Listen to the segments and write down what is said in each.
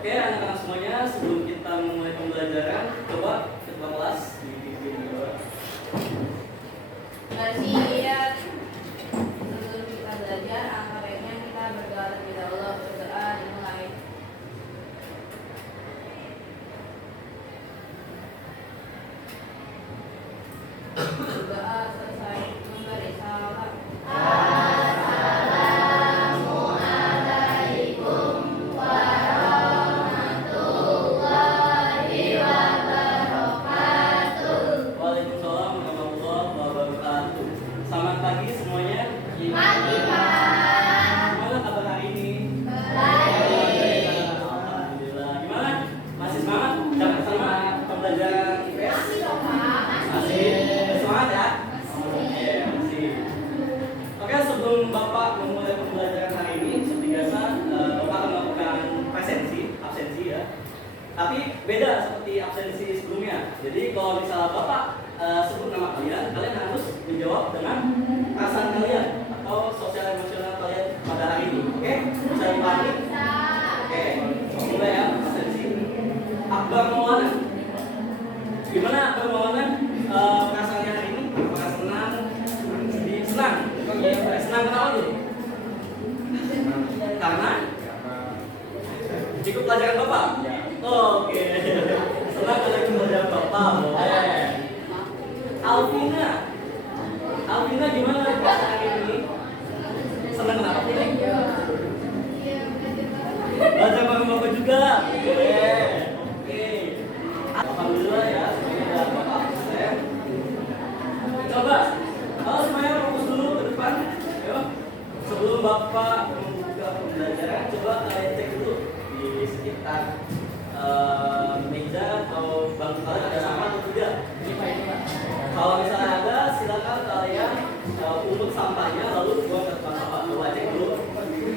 Oke, anak-anak semuanya, sebelum kita memulai pembelajaran, coba ketua kelas dibikin dulu. Siap. Sebelum kita belajar, angka baiknya kita berdoa terlebih dahulu. Berdoa dimulai. Berdoa selesai memberi salam. Waalaikumsalam warahmatullahi wabarakatuh. Selamat pagi semuanya. Pagi, Pak. Gimana kabar hari ini? Baik. Alhamdulillah. Gimana? Masih semangat? Jangan sama pembelajaran IPS? Masih dong, Pak. Masih semangat ya? Oke, masih. Oke, sebelum Bapak memulai pembelajaran hari ini, seperti biasa, Bapak akan melakukan absensi ya. Tapi beda seperti absensi sebelumnya. Jadi kalau misalnya Bapak sebut nama kalian harus menjawab dengan perasaan kalian atau sosial emosional kalian pada hari ini. Oke? Bisa dipahami? Oke, mulai ya absensi. Akbar Maulana. Gimana Akbar Maulana perasaannya hari ini? Apakah senang? Sedih? Senang? Senang kenapa tuh? Karena ikut pelajaran Bapak? Oke. Senang kalau ikut pelajaran Bapak. Boleh. Alvina gimana perasaan hari ini? Senang kenapa? Belajar bareng Bapak juga? Boleh. Oke. Alhamdulillah ya, semuanya ada Bapak absen. Coba, kalau semuanya fokus dulu ke depan. Ayo. Sebelum Bapak membuka pembelajaran, coba kalian cek dulu di sekitar meja atau bangku kalian ada sampah atau tidak. Kalau misalnya ada, silakan kalian pungut sampahnya lalu buang ke tempat sampah. Coba cek dulu.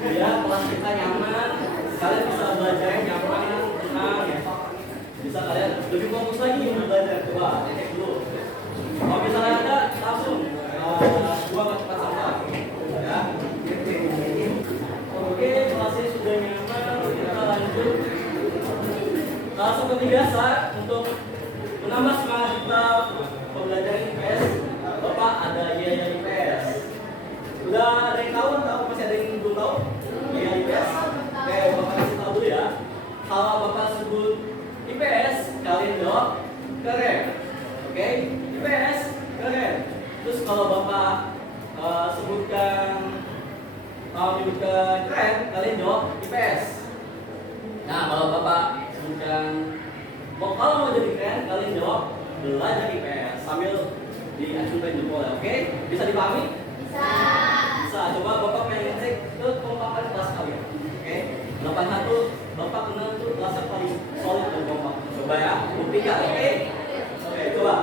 Biar kelas kita nyaman, kalian bisa belajar nyaman, tenang ya. Bisa kalian lebih fokus lagi untuk belajar. Coba cek dulu. Kalau misalnya ada, langsung buang ke tempat sampah. Ya. Oke, kelasnya sudah nyaman, kita lanjut. Seperti biasa, untuk menambah semangat kita pembelajaran IPS, Bapak ada Yaya IPS. Sudah ada yang tahu atau masih ada yang belum tahu? Yaya IPS? Oke, Bapak kasih tahu dulu ya. Kalau Bapak sebut IPS, kalian jawab keren. Oke, IPS keren. Terus kalau Bapak sebutkan keren, kalian jawab IPS. Nah, kalau Bapak sebutkan kalau mau jadi keren, kalian jawab belajar IPS sambil diacungkan jempol. Oke? Bisa dipahami? Bisa. Coba Bapak pengen cek ke kompakan kelas kalian. Oke? 81 Bapak kenal tuh kelas yang paling solid dan kompak. Coba ya, buktikan. Oke? Oke, coba.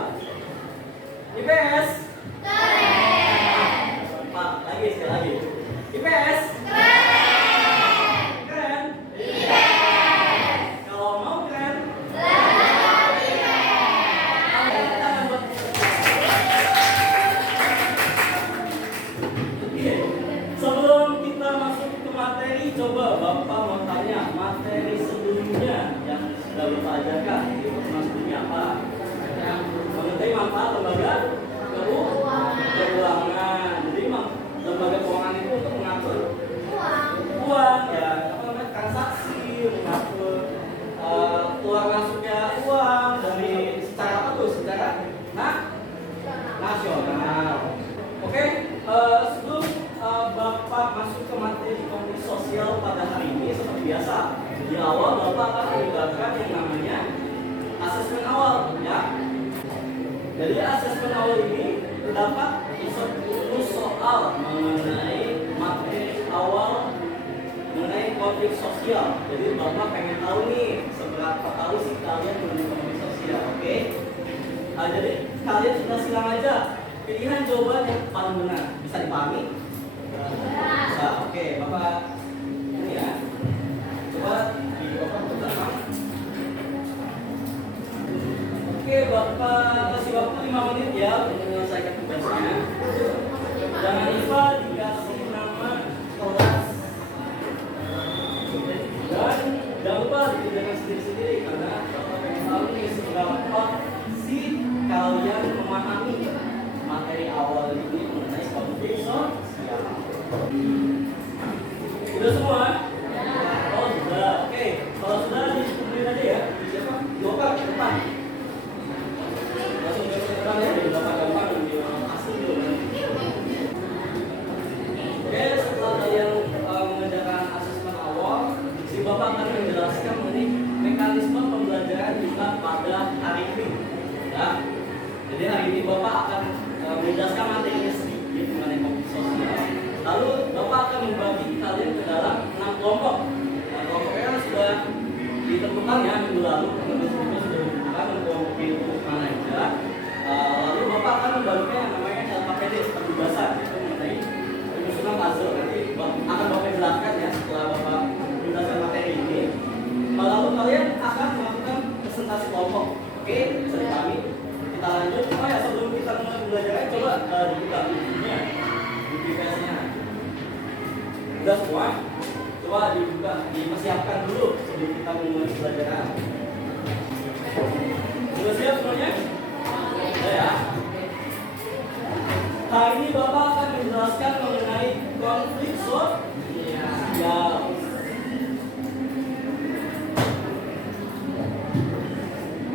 IPS keren. Pak, sekali lagi. IPS keren. Kalau mau keren, sebelum kita masuk ke materi, coba Bapak mau tanya materi sebelumnya yang sudah Bapak ajarkan di pertemuan sebelumnya apa? Mengenai manfaat lembaga keuangan. Jadi lembaga keuangan itu untuk mengatur uang, ya, apa namanya, transaksi, mengatur keluar masuknya uang dari secara apa tuh? Secara nasional. Oke, sebelum Bapak masuk ke materi konflik sosial pada hari ini, seperti biasa, di awal Bapak akan melibatkan yang namanya asesmen awal, ya. Jadi asesmen awal ini terdapat 10 soal mengenai materi awal mengenai konflik sosial. Jadi Bapak pengen tahu nih seberapa tahu sih kalian mengenai konflik sosial, oke? Jadi kalian sudah silang aja pilihan jawaban yang paling benar. Bisa dipahami? Bisa. Oke, Bapak ini ya. Coba di Bapak ke belakang. Oke, Bapak kasih waktu 5 menit ya untuk menyelesaikan tugasnya. Jangan lupa dikasih nama kelas dan jangan lupa dikerjakan sendiri-sendiri karena Bapak pengen tahu nih seberapa sih kalian memahami materi awal ini mengenai konflik sosial. Sudah semua? Oh sudah. Oke, kalau sudah dikumpulin aja ya. Siapa? Bapak ke depan. Langsung ke depan ya, di Bapak gampang di hasil dulu. Oke, setelah kalian mengerjakan asesmen awal, si Bapak akan menjelaskan mengenai mekanisme pembelajaran kita pada hari ini. Ya. Jadi hari ini Bapak akan menjelaskan materinya sedikit mengenai konflik sosial. Lalu Bapak akan membagi kalian ke dalam 6 kelompok. Nah, kelompoknya kan sudah ditentukan ya minggu lalu, teman-teman sudah ditentukan kelompok itu mana aja. Lalu Bapak akan membaginya yang namanya LKPD, pertugasan, itu mengenai penyusunan puzzle. Nanti akan Bapak jelaskan ya setelah Bapak menjelaskan materi ini. Lalu kalian akan melakukan presentasi kelompok. Oke, bisa dipahami? Kita lanjut. Oh ya, sebelum kita mulai belajarnya, coba dibuka bukunya, buku versinya. Udah semua? Coba dibuka, dipersiapkan dulu sebelum kita mulai belajarnya. Sudah siap semuanya? Sudah ya? Hari ini Bapak akan menjelaskan mengenai konflik sosial.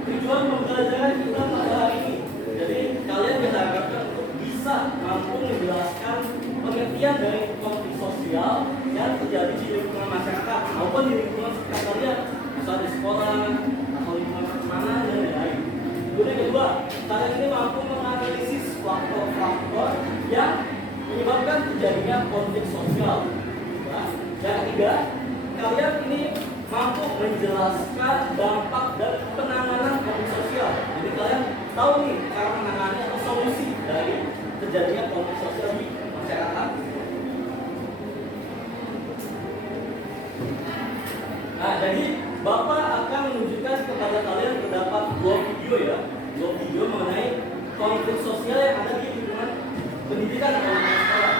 Tujuan pembelajaran kita pada hari ini, jadi kalian diharapkan untuk bisa mampu menjelaskan pengertian dari konflik sosial yang terjadi di lingkungan masyarakat maupun di lingkungan sekitar kalian, misalnya di sekolah atau lingkungan pertemanan dan lain-lain. Kemudian kedua, kalian ini mampu menganalisis faktor-faktor yang menyebabkan terjadinya konflik sosial. Dan ketiga, kalian ini mampu menjelaskan dampak dan penanganan konflik sosial. Jadi kalian tahu nih cara menangani atau solusi dari terjadinya konflik sosial di masyarakat. Nah, jadi Bapak akan menunjukkan kepada kalian terdapat 2 video ya, 2 video mengenai konflik sosial yang ada di lingkungan pendidikan atau lingkungan sekolah.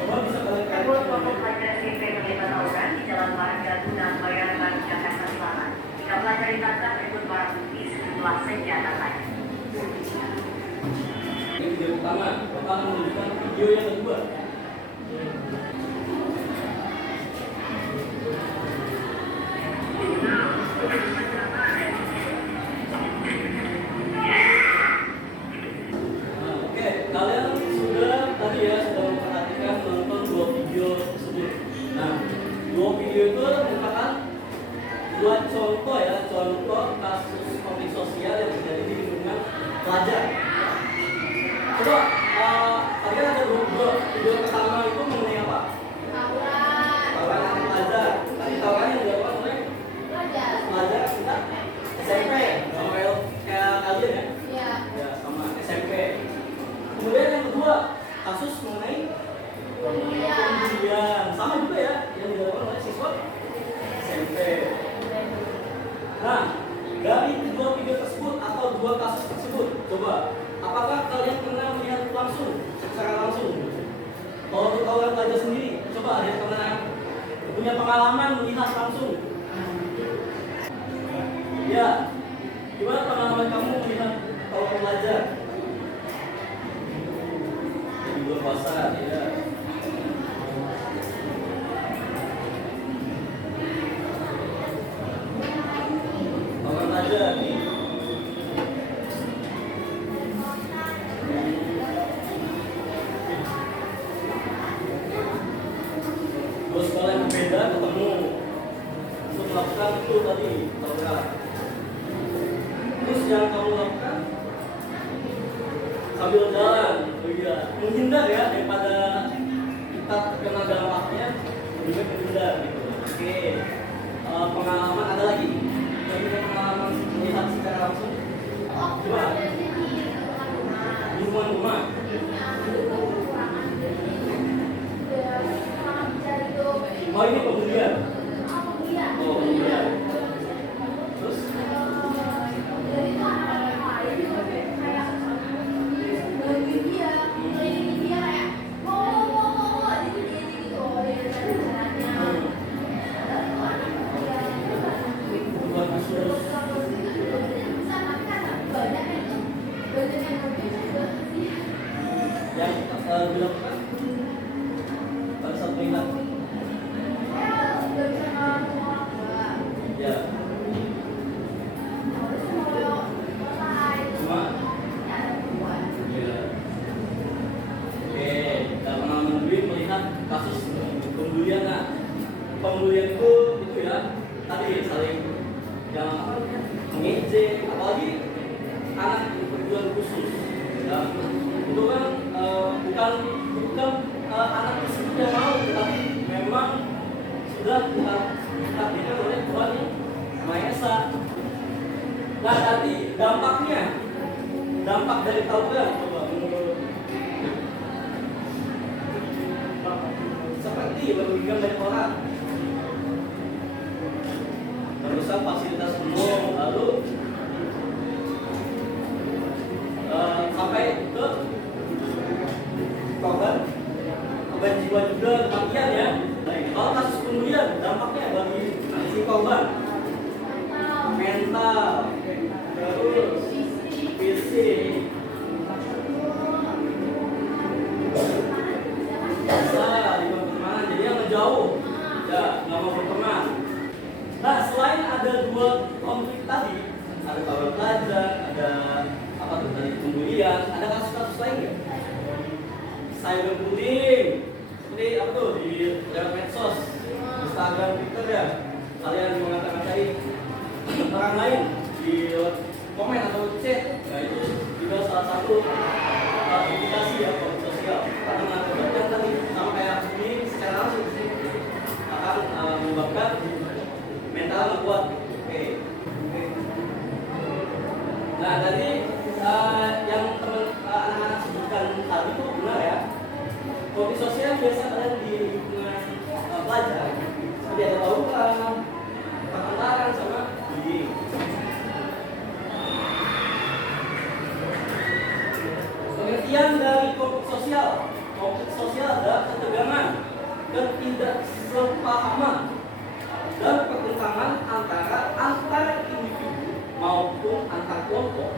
Coba bisa kalian Sebuah kelompok pelajar SMP menerima tawuran di Jalan Warga Guna Bayaran, Jakarta Selatan. Jika pelajar ditangkap berikut barang bukti sejumlah senjata tajam. Ini video pertama, Bapak akan menunjukkan video yang kedua. Oke, kalian sudah tadi ya sudah memperhatikan menonton 2 video tersebut. Nah, 2 video itu merupakan 2 contoh ya, contoh kasus konflik sosial yang terjadi di lingkungan pelajar. Coba, kalian ada 2 video pertama itu mengenai apa? Tawuran anak pelajar. Tadi tawuran yang dilakukan oleh pelajar kita SMP, sama kayak kalian ya? Ya, sama SMP. Kemudian yang kedua, kasus mengenai pembulian. Sama juga ya, yang dilakukan oleh siswa SMP. Nah, dari 2 video tersebut atau 2 kasus tersebut, coba, apakah kalian pernah melihat langsung, secara langsung? Kalau untuk kalian pelajar sendiri, coba ada yang pernah punya pengalaman melihat langsung? Ya, gimana pengalaman kamu melihat tawuran pelajar? Di bulan puasa, ya. Tawuran pelajar nih. Dua sekolah yang berbeda ketemu untuk melakukan itu tadi tawuran. Terus yang kamu lakukan sambil jalan, menghindar ya daripada kita terkena dampaknya, lebih menghindar gitu. Oke, pengalaman ada lagi? Yang punya pengalaman melihat secara langsung? Coba di rumah. Oh ini pembulian. Oh pembulian. Terus? pembulian itu ya tadi saling yang mengejek, apalagi anak berkebutuhan khusus ya, itu kan bukan anak tersebut yang mau, tetapi memang sudah ditakdirkan oleh Tuhan yang Maha Esa. Nah, tadi dampak dari tawuran coba menurut seperti merugikan banyak orang, merusak fasilitas umum, lalu sampai ke korban jiwa juga, kematian ya. Baik, kalau kasus pembulian dampaknya bagi si korban mental, terus fisik, bisa dibawa kemana, jadi yang ngejauh ya nggak mau berteman. Nah, selain ada dua konflik tadi, ada tawuran pelajar, ada apa tuh tadi pembulian, ada kasus-kasus lain nggak? Cyberbullying, seperti apa tuh di lewat medsos, Instagram, Twitter ya, kalian mengata-ngatai orang lain di komen atau chat, nah itu juga salah satu indikasi ya konflik sosial, karena mengakibatkan tadi sama kayak ini secara langsung sih akan menyebabkan mental kuat. Oke. Nah, tadi yang teman anak-anak sebutkan tadi itu benar ya. Konflik sosial biasa ada di lingkungan pelajar, seperti ada tawuran, pertengkaran sama bullying. Pengertian dari konflik sosial adalah ketegangan, ketidaksepahaman, dan pertentangan antara individu maupun antar kelompok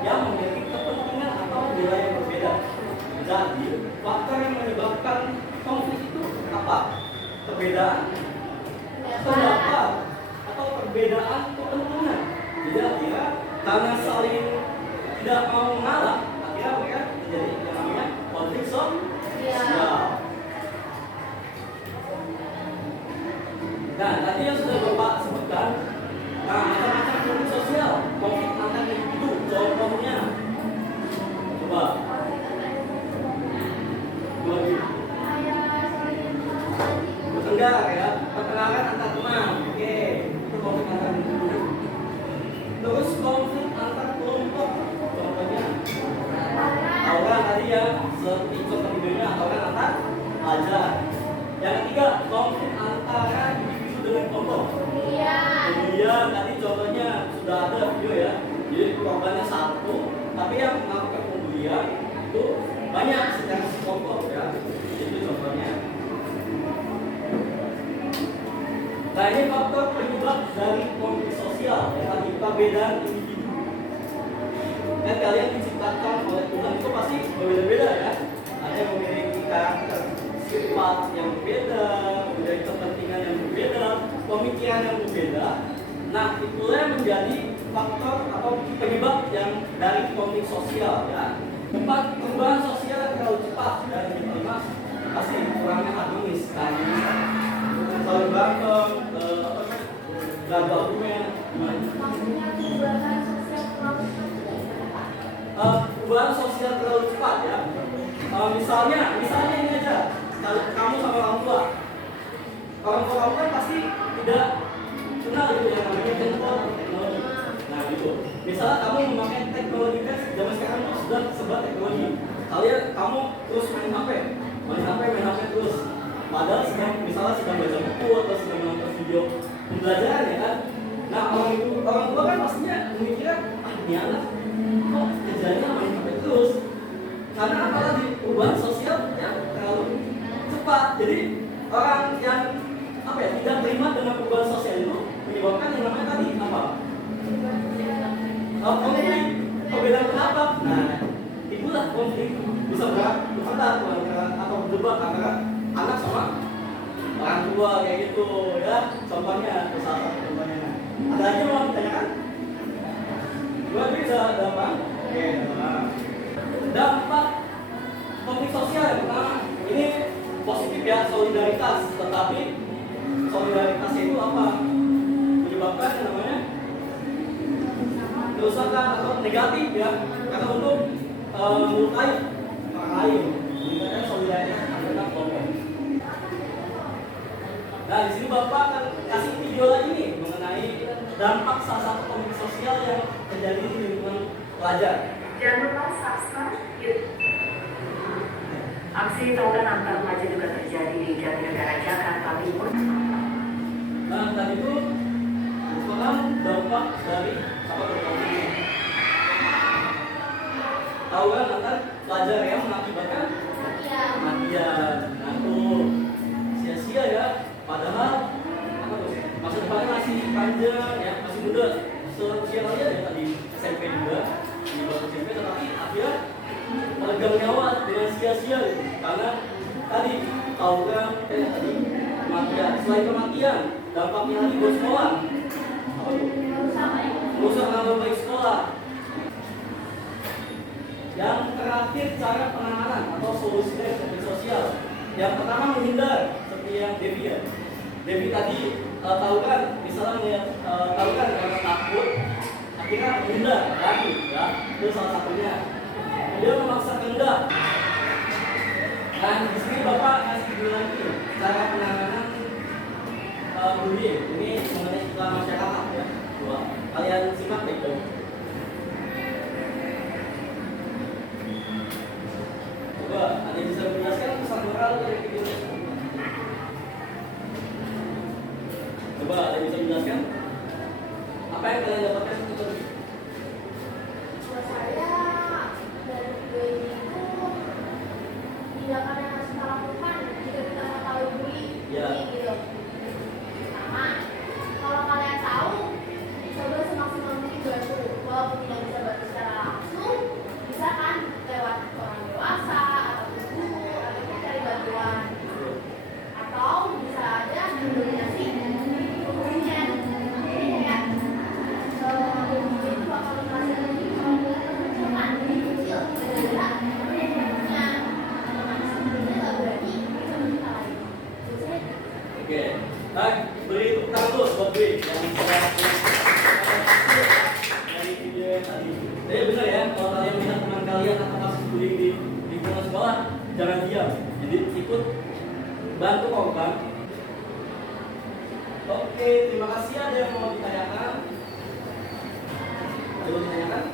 yang memiliki kepentingan atau nilai yang berbeda. Jadi, faktor yang menyebabkan konflik itu apa? Perbedaan pendapat atau perbedaan kepentingan. Jadi akhirnya karena saling tidak mau mengalah, akhirnya mereka terjadi yang namanya konflik sosial. Nah, tadi yang sudah Bapak sebutkan, nah macam-macam konflik sosial, konflik antar individu, contohnya, coba, bertengkar ya, pertengkaran antar teman, oke, itu konflik antar individu. Terus konflik antar kelompok, contohnya, tawuran tadi ya, seperti contoh videonya, tawuran antar pelajar. Yang ketiga, konflik antara individu dengan kelompok. Kemudian tadi contohnya sudah ada video ya. Jadi korbannya satu, tapi yang melakukan pembulian itu banyak secara kelompok ya. Itu contohnya. Nah, ini faktor penyebab dari konflik sosial ya, tadi perbedaan individu. Dan kalian diciptakan oleh Tuhan itu pasti berbeda-beda ya. Ada yang memiliki karakter, sifat yang berbeda, memiliki kepentingan yang berbeda, pemikiran yang berbeda. Nah, itulah yang menjadi faktor atau penyebab yang dari konflik sosial ya. Perubahan sosial yang terlalu cepat dan kelima pasti kurangnya harmonis kan. Selalu berantem, gagal argumen, perubahan sosial terlalu cepat ya. Misalnya ini aja, kamu sama orang tua kamu kan pasti tidak kenal itu yang namanya teknologi. Nah gitu, misalnya kamu memakai teknologi kan zaman sekarang itu sudah sebuah teknologi. Kamu terus main HP terus. Padahal misalnya sedang baca buku atau sedang menonton video pembelajaran ya kan. Nah orang tua kan pastinya memikirkan ini anak kok kerjanya main HP terus. Karena apalagi perubahan sosial yang terlalu cepat. Jadi orang yang tidak terima dengan perubahan sosial itu menyebabkan yang namanya tadi apa? Konflik, perbedaan pendapat. Nah, itulah konflik bisa berdebat atau berdebat antara anak sama orang tua kayak gitu ya. Contohnya, salah satu contohnya. Ada lagi yang mau ditanyakan? Dua bisa gampang. Oke, dampak konflik sosial yang pertama ini positif ya, solidaritas, tetapi solidaritas itu apa? Menyebabkan yang namanya kerusakan atau negatif ya, karena untuk melukai orang lain. Meningkatkan solidaritas antar kelompok. Nah, di sini Bapak akan kasih video lagi nih mengenai dampak salah satu konflik sosial yang terjadi di lingkungan pelajar. Jangan lupa subscribe YouTube. Aksi tawuran antar pelajar juga terjadi di Jatinegara, Jakarta Timur. Nah, tadi itu merupakan dampak dari apa konflik ini. Tawuran antar pelajar yang mengakibatkan kematian. Nah, tuh sia-sia ya. Padahal apa tuh? Masa depannya masih panjang ya, masih muda. Sosial aja ya tadi SMP juga di bawah SMP, tetapi akhirnya meregang nyawa dengan sia-sia gitu. Karena tadi tawuran tadi kematian. Selain kematian, dampaknya lagi buat sekolah. Apa tuh? Merusak nama baik sekolah. Yang terakhir, cara penanganan atau solusi dari konflik sosial. Yang pertama, menghindar, seperti yang Devi ya. Devi tadi tahu kan, misalnya melihat tahu kan karena takut, akhirnya menghindar lagi, ya. Itu salah satunya. Dia memaksa kehendak. Dan di sini Bapak kasih dulu lagi cara penanganan bullying. Ini mengenai iklan masyarakat ya. Coba kalian simak baik-baik. Coba, ada yang bisa menjelaskan pesan moral dari video ini? Coba, ada yang bisa menjelaskan? Apa yang kalian dapatkan itu tadi? Buat saya dari video ini itu tindakan yang harus kita lakukan jika kita mengetahui bullying gitu. Pertama, kalau kalian tahu, coba semaksimal mungkin bantu. Walaupun tidak bisa bantu secara langsung, bisa kan lewat orang dewasa ataupun guru ataupun cari bantuan, atau bisa aja mendominasi hukumnya. Jadi kayak hukumnya itu bakal merasa lebih kalau kita temukan lebih kecil gara-gara hukumnya otomatis hukumnya nggak berani bisa meminta lagi. Oke, baik, beri tepuk tangan dulu buat Dwi yang sudah dari video yang tadi. Jadi benar ya, kalau kalian melihat teman kalian atau kasus bullying di lingkungan sekolah, jangan diam. Jadi ikut bantu korban. Oke, terima kasih. Ada yang mau ditanyakan? Ada yang mau ditanyakan?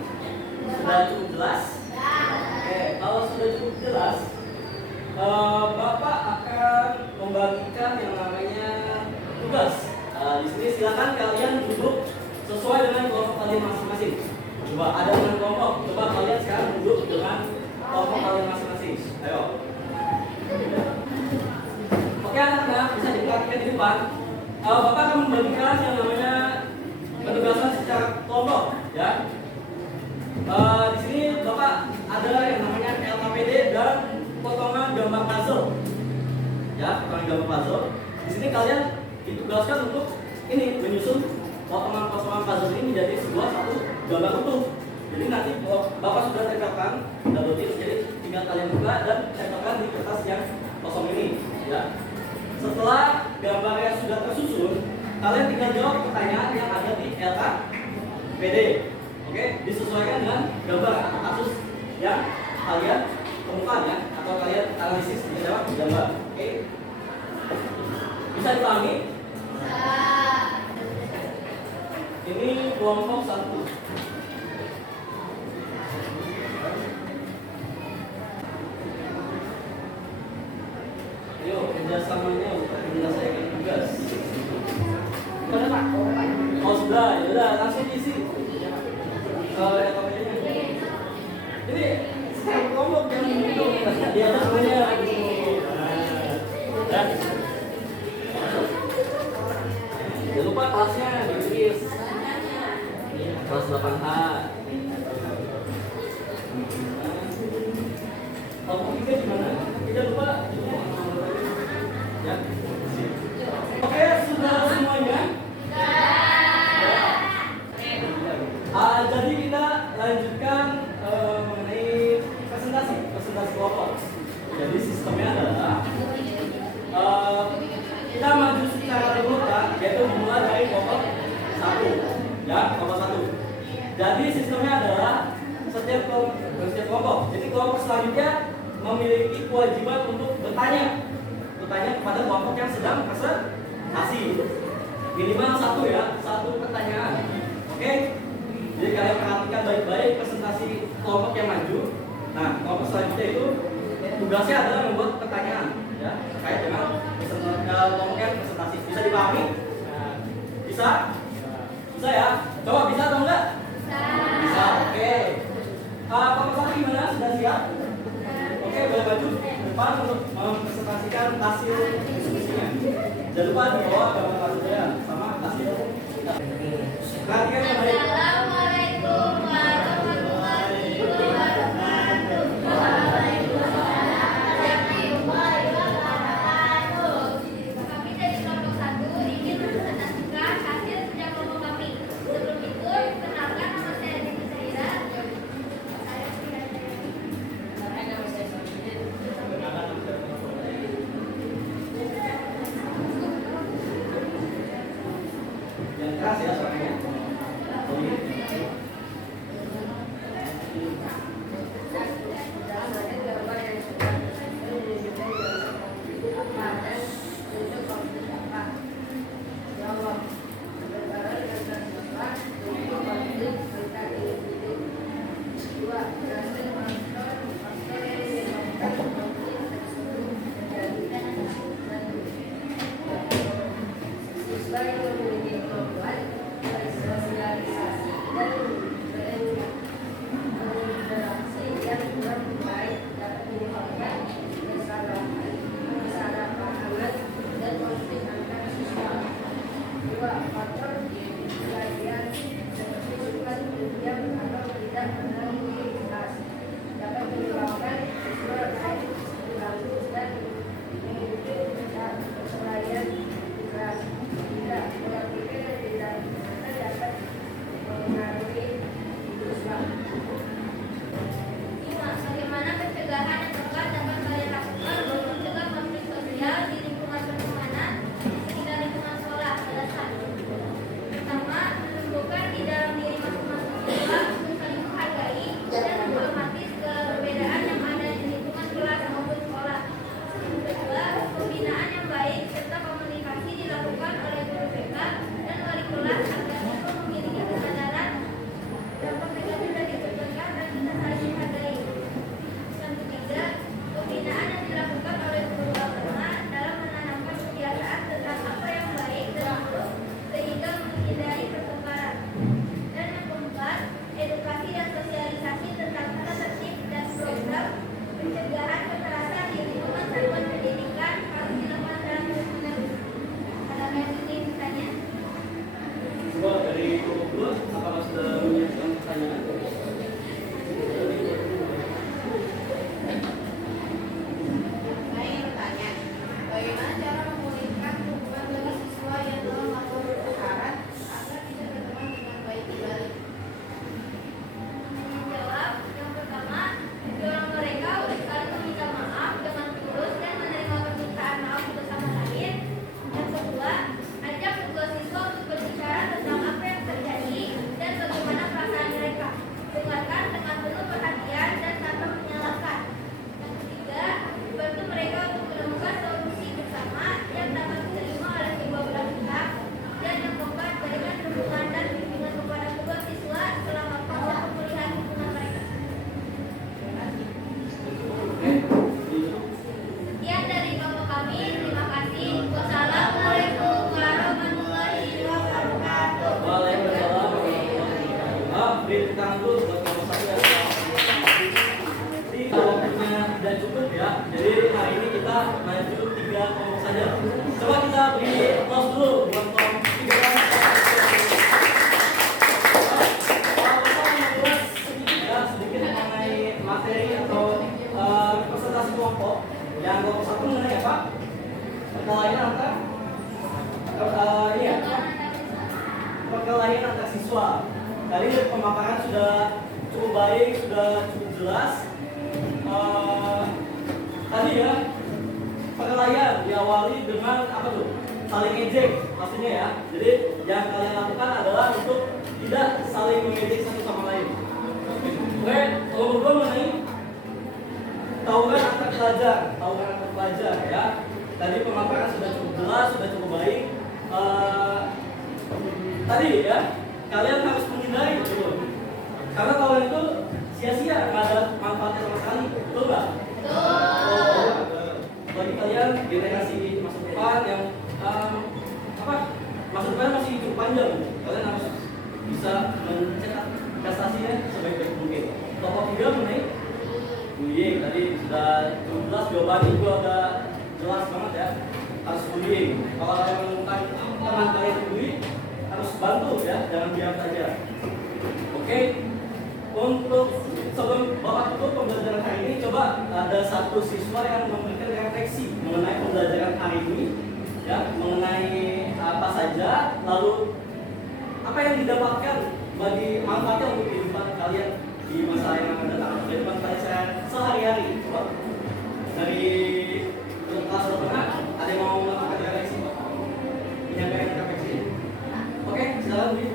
Sudah cukup jelas? Oke, kalau sudah cukup jelas, Bapak akan membagikan yang namanya tugas. Di sini silakan kalian duduk sesuai dengan kelompok kalian masing-masing. Coba ada dengan kelompok. Coba kalian sekarang duduk dengan kelompok kalian masing-masing. Ayo. Oke anak-anak, bisa diperhatikan di depan. Bapak akan membagikan yang namanya penugasan secara kelompok, ya. Di sini Bapak ada yang namanya LKPD dan potongan gambar puzzle, ya, potongan gambar puzzle. Di sini kalian ditugaskan untuk ini menyusun potongan-potongan puzzle ini menjadi sebuah satu gambar utuh. Jadi nanti Bapak sudah tempelkan, double tick, jadi tinggal kalian buka dan tempelkan di kertas yang kosong ini, ya. Setelah gambarnya sudah tersusun, kalian tinggal jawab pertanyaan yang ada di LKPD. Oke, disesuaikan dengan gambar atau kasus yang kalian temukan ya, atau kalian analisis lewat gambar. Oke, bisa dipahami? Ini kelompok 1. Ayo kerjasamanya untuk menyelesaikan tugas. Oh sudah, ya udah langsung isi. Ini sekarang kelompok yang hidup di atas semuanya. Jangan lupa kelasnya ditulis. Kelas 8H. Kelompok 3 di mana? Tidak lupa. Ya. Oke, sudah semuanya? Jadi kita lanjutkan mengenai presentasi kelompok. Jadi sistemnya adalah kita maju secara Ya, kelompok 1. Jadi sistemnya adalah setiap kelompok. Jadi kelompok selanjutnya memiliki kewajiban untuk bertanya kepada kelompok yang sedang presentasi. Minimal satu ya, satu pertanyaan. Oke? Jadi kalian perhatikan baik-baik presentasi kelompok yang maju. Nah, kelompok selanjutnya itu tugasnya adalah membuat pertanyaan ya terkait dengan kelompok yang presentasi. Bisa dipahami? Bisa? Bisa ya? Coba bisa atau enggak? Bisa. Oke. Kelompok 1 gimana? Sudah siap? Oke, boleh maju ke depan untuk mempresentasikan hasil diskusinya. Jangan lupa dibawa gambar hasilnya sama hasil kita. Perhatikan yang baik. Assalamualaikum warahmatullahi wabarakatuh. Waalaikumsalam warahmatullahi wabarakatuh. Kami dari kelompok 1 ingin mempresentasikan hasil kerja kelompok kami. Sebelum itu, perkenalkan nama saya Dini Saira. Yang keras ya suaranya. Bagaimana pencegahan yang tepat dapat kalian lakukan untuk mencegah konflik sosial di lingkungan pertemanan di sekitar lingkungan sekolah? Alasan pertama, menumbuhkan di dalam diri masing-masing siswa untuk saling menghargai dan menghormati segala perbedaan yang ada di lingkungan kelas maupun sekolah. Kedua, pembinaan yang baik serta komunikasi dilakukan oleh guru BK dan wali kelas agar siswa memiliki kesadaran dampak negatif dari bertengkar dan kita saling menghargai. Yang ketiga, pembinaan yang dilakukan oleh guru agama dalam menanamkan kebiasaan tentang apa yang baik dan buruk sehingga menghindari pertengkaran. Dan yang keempat, edukasi dan sosialisasi tentang tata tertib dan program pencegahan kekerasan di lingkungan satuan pendidikan harus dilakukan dalam terus-menerus. Ada yang ingin ditanya? Coba dari kelompok 2, apakah sudah menyiapkan pertanyaan? Saya ingin bertanya, bagaimana cara memulihkan hubungan bagi siswa yang telah melakukan pertengkaran agar bisa berteman dengan baik kembali? Jawab, yang pertama, dorong mereka untuk saling meminta maaf dengan tulus dan menerima permintaan maaf bersama lain. Yang kedua, ajak kedua siswa untuk berbicara tentang apa yang terjadi dan bagaimana perasaan mereka. Dengarkan dengan penuh perhatian dan tanpa menyalahkan. Yang ketiga, bantu mereka untuk menemukan solusi bersama yang dapat diterima oleh kedua belah pihak. Dan yang keempat, berikan dukungan dan bimbingan kepada kedua siswa selama proses pemulihan hubungan mereka. Sekian dari kelompok kami. Terima kasih. Wassalamualaikum warahmatullahi wabarakatuh. Waalaikumsalam. Beri tangan dulu buat kelompok 1 ya. Jadi waktunya tidak cukup ya. Jadi hari ini kita maju 3 kelompok saja. Coba kita beri applause dulu buat kelompok 3 kan. Sedikit mengenai materi atau presentasi kelompok. Yang kelompok 1 mengenai apa? Perkelahian antar ini ya. Perkelahian antar siswa. Tadi pemaparan sudah cukup baik, sudah cukup jelas. Tadi ya, perkelahian diawali dengan apa tuh? Saling ejek pastinya ya. Jadi yang kalian lakukan adalah untuk tidak saling mengejek satu sama lain. Oke, kalau berdua mengenai tawuran antar pelajar, ya. Tadi pemaparan sudah cukup jelas, sudah cukup baik. Tadi ya, kalian harus menghindari gitu. Karena tawuran itu sia-sia, nggak ada manfaatnya sama sekali, betul nggak? Betul. Bagi kalian generasi masa depan yang masa depan masih cukup panjang, kalian harus bisa mencetak prestasinya sebaik-baik mungkin. Topik 3 mengenai bullying, tadi sudah cukup jelas jawabannya juga udah jelas banget ya. Harus bullying. Kalau kalian menemukan teman kalian bully, harus bantu ya, jangan diam saja. Oke. Untuk sebelum Bapak tutup pembelajaran hari ini, coba ada satu siswa yang memberikan refleksi mengenai pembelajaran hari ini, ya, mengenai apa saja, lalu apa yang didapatkan bagi manfaatnya untuk kehidupan kalian di masa yang akan datang, kehidupan kalian sehari-hari. Coba dari kelas berapa? Ada yang mau melakukan refleksi? Menyampaikan refleksi? Oke, silakan Bu.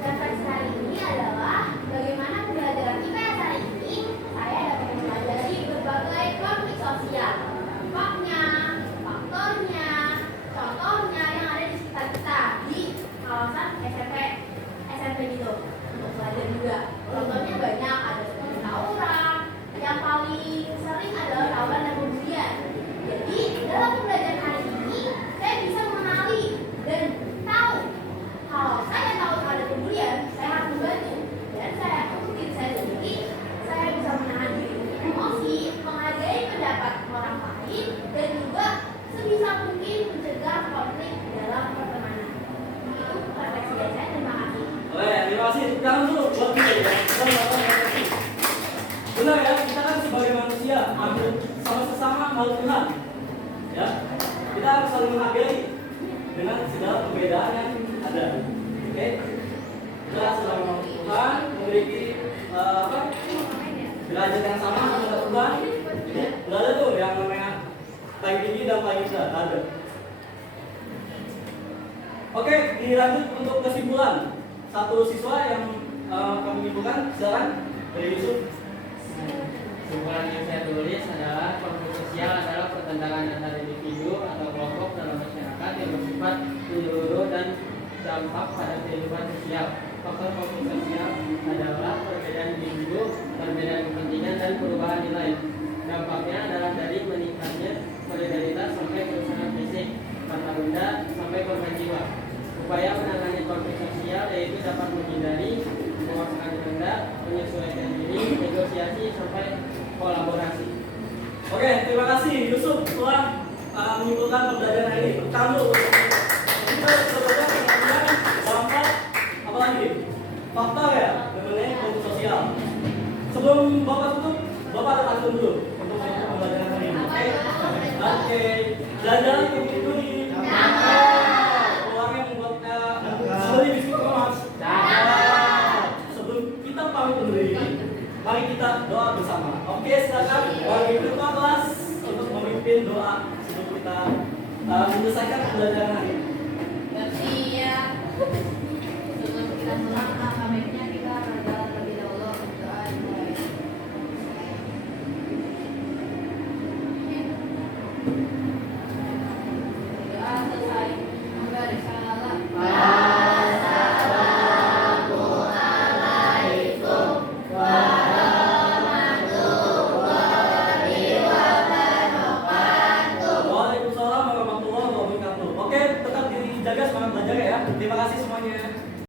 Refleksi hari ini adalah bagaimana pembelajaran IPS hari ini saya dapat mempelajari berbagai konflik sosial, dampaknya, faktornya, contohnya yang ada di sekitar kita di kawasan SMP gitu untuk belajar juga. Contohnya banyak, ada seperti tawuran, yang paling sering adalah tawuran dan pembulian. Jadi dalam pembelajaran hari ini saya bisa mengenali dan tahu kalau saya tahu ada pembulian, saya harus membantu. Dan saya untuk diri saya sendiri, saya bisa menahan diri emosi, menghargai pendapat orang lain, dan juga sebisa mungkin mencegah konflik dalam pertemanan. Itu refleksi dari saya. Terima kasih. Terima kasih. Jangan dulu buat kita ya. Benar ya, kita kan sebagai manusia, sama sesama makhluk Tuhan. Ya, kita harus saling menghargai dengan segala perbedaan yang ada. Oke, kita sebagai makhluk Tuhan memiliki derajat yang sama dengan Tuhan. Nggak ada tuh yang namanya paling tinggi dan paling rendah, nggak ada. Oke, dilanjut untuk kesimpulan. Satu siswa yang kami menyimpulkan, silakan dari Yusuf. Kesimpulan yang saya tulis adalah konflik sosial adalah pertentangan antara individu atau kelompok dalam masyarakat yang bersifat menyeluruh dan dampak pada kehidupan sosial. Faktor konflik sosial adalah perbedaan individu, perbedaan kepentingan dan perubahan nilai. Dampaknya adalah dari meningkatnya solidaritas sampai kerusakan fisik, harta benda sampai korban jiwa. Upaya menangani konflik sosial yaitu dapat menghindari, memuaskan kehendak, menyesuaikan diri, negosiasi sampai kolaborasi. Oke, terima kasih Yusuf telah menyimpulkan pembelajaran hari ini. Tamu. Kita sudah belajar mengenai dampak apa lagi? Faktor ya mengenai konflik sosial. Sebelum Bapak tutup, Bapak ada pantun dulu untuk pembelajaran hari ini. Oke. Jalan ke duri. Uangnya membuat sebeli biskuit kemas. Sebelum kita pamit undur diri, mari kita doa bersama. Oke, silakan bagi ketua kelas untuk memimpin doa sebelum kita menyelesaikan pembelajaran hari ini. Bersiap. Sebelum kita melangkah, baiknya kita berdoa terlebih dahulu. Doa dimulai.